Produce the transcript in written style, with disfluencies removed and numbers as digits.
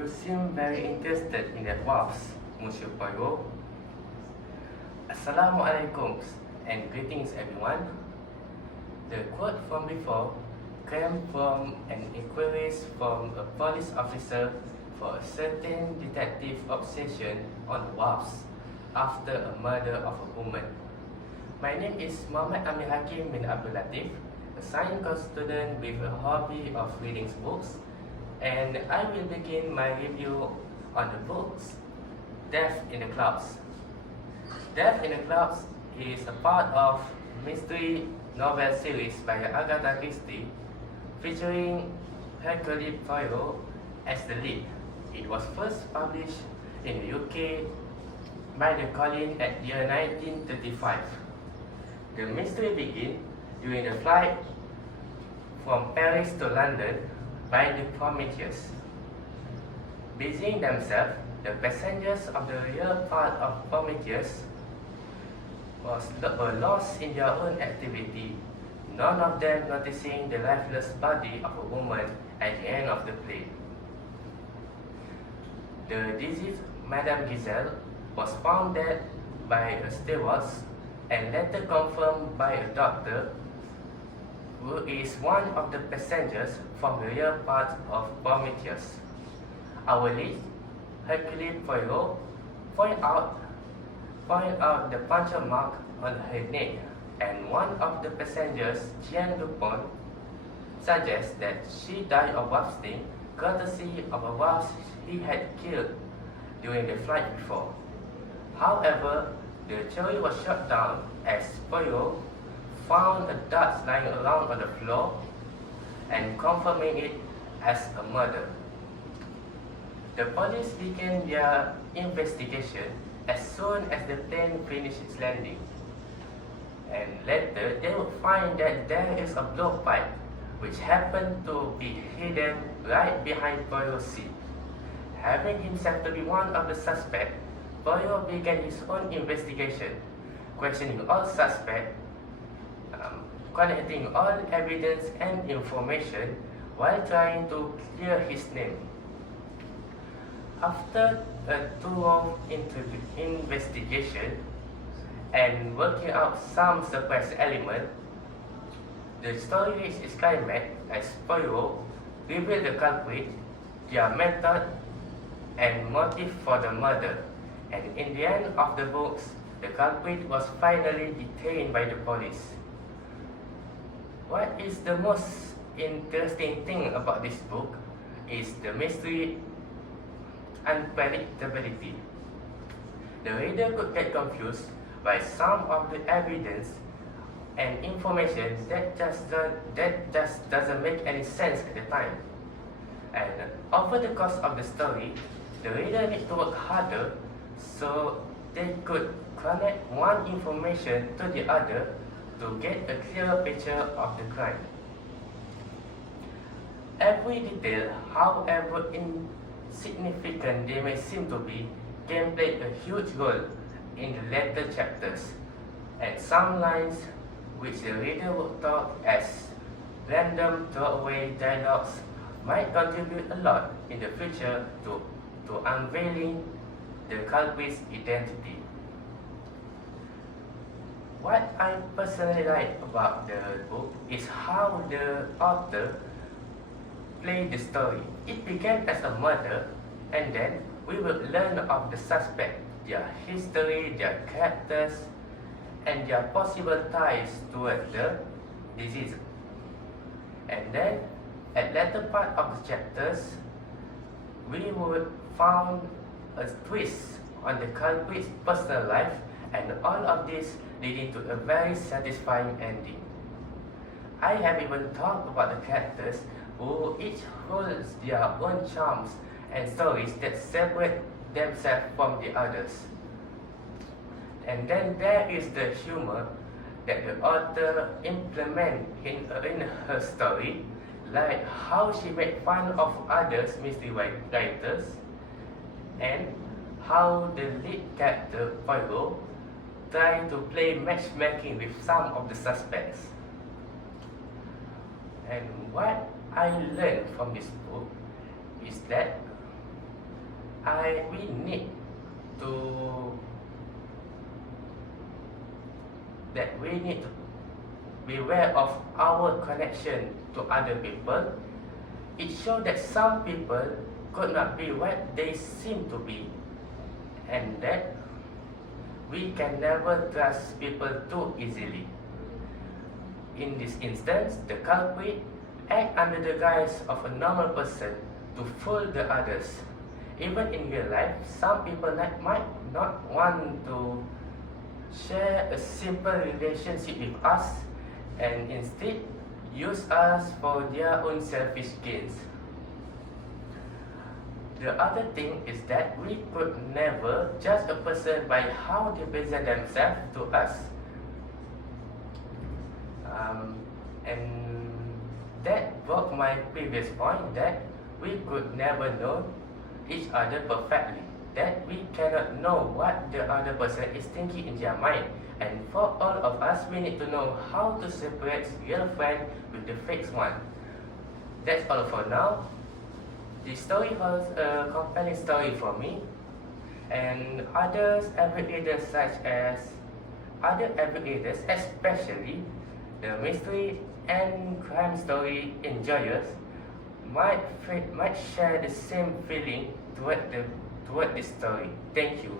You seem very interested in that wasps, Monsieur Poirot. Assalamualaikum and greetings everyone. The quote from before came from an inquiry from a police officer for a certain detective obsession on wasps after a murder of a woman. My name is Muhammad Amir HAKIM bin ABDUL LATIF, a science course student with a hobby of reading books, and I will begin my review on the books Death in the Clouds. Death in the Clouds is a part of mystery novel series by Agatha Christie featuring Hercule Poirot as the lead. It was first published in the UK by the Collins at year 1935. The mystery begins during the flight from Paris to London by the Prometheus. Busying themselves, the passengers of the rear part of Prometheus were lost in their own activity, none of them noticing the lifeless body of a woman at the end of the plane. The deceased Madame Giselle was found dead by a stewardess and later confirmed by a doctor who is one of the passengers from the rear part of Prometheus. Our lead, Hercule Poirot, point out the puncture mark on her neck, and one of the passengers, Jean Dupont, suggests that she died of wasp sting courtesy of a wasp he had killed during the flight before. However, the theory was shut down as Poirot found a dart lying around on the floor and confirming it as a murder. The police began their investigation as soon as the plane finished its landing, and later they would find that there is a blowpipe which happened to be hidden right behind Poirot's seat. Having himself to be one of the suspects, Poirot began his own investigation, questioning all suspects, collecting all evidence and information while trying to clear his name. After a thorough investigation and working out some surprise element, the story reached its climax as Poirot revealed the culprit, their method, and motive for the murder. And in the end of the books, the culprit was finally detained by the police. What is the most interesting thing about this book is the mystery unpredictability. The reader could get confused by some of the evidence and information that just doesn't make any sense at the time. And over the course of the story, the reader needs to work harder so they could connect one information to the other to get a clearer picture of the crime. Every detail, however insignificant they may seem to be, can play a huge role in the later chapters, and some lines which the reader would talk as random throwaway dialogues might contribute a lot in the future to unveiling the culprit's identity. What I personally like about the book is how the author played the story. It began as a murder, and then we will learn of the suspect, their history, their characters, and their possible ties toward the disease. And then, at later part of the chapters, we would found a twist on the culprit's personal life, and all of this leading to a very satisfying ending. I have even talked about the characters who each holds their own charms and stories that separate themselves from the others. And then there is the humor that the author implements in her story, like how she made fun of others mystery writers, and how the lead character Poirot trying to play matchmaking with some of the suspects. And what I learned from this book is that we need to beware of our connection to other people. It shows that some people could not be what they seem to be, and that we can never trust people too easily. In this instance, the culprit act under the guise of a normal person to fool the others. Even in real life, some people might not want to share a simple relationship with us and instead use us for their own selfish gains. The other thing is that we could never judge a person by how they present themselves to us. And that broke my previous point that we could never know each other perfectly, that we cannot know what the other person is thinking in their mind. And for all of us, we need to know how to separate real friend with the fake one. That's all for now. This story holds a compelling story for me, and other avid readers, especially the mystery and crime story enjoyers, might share the same feeling toward this story. Thank you.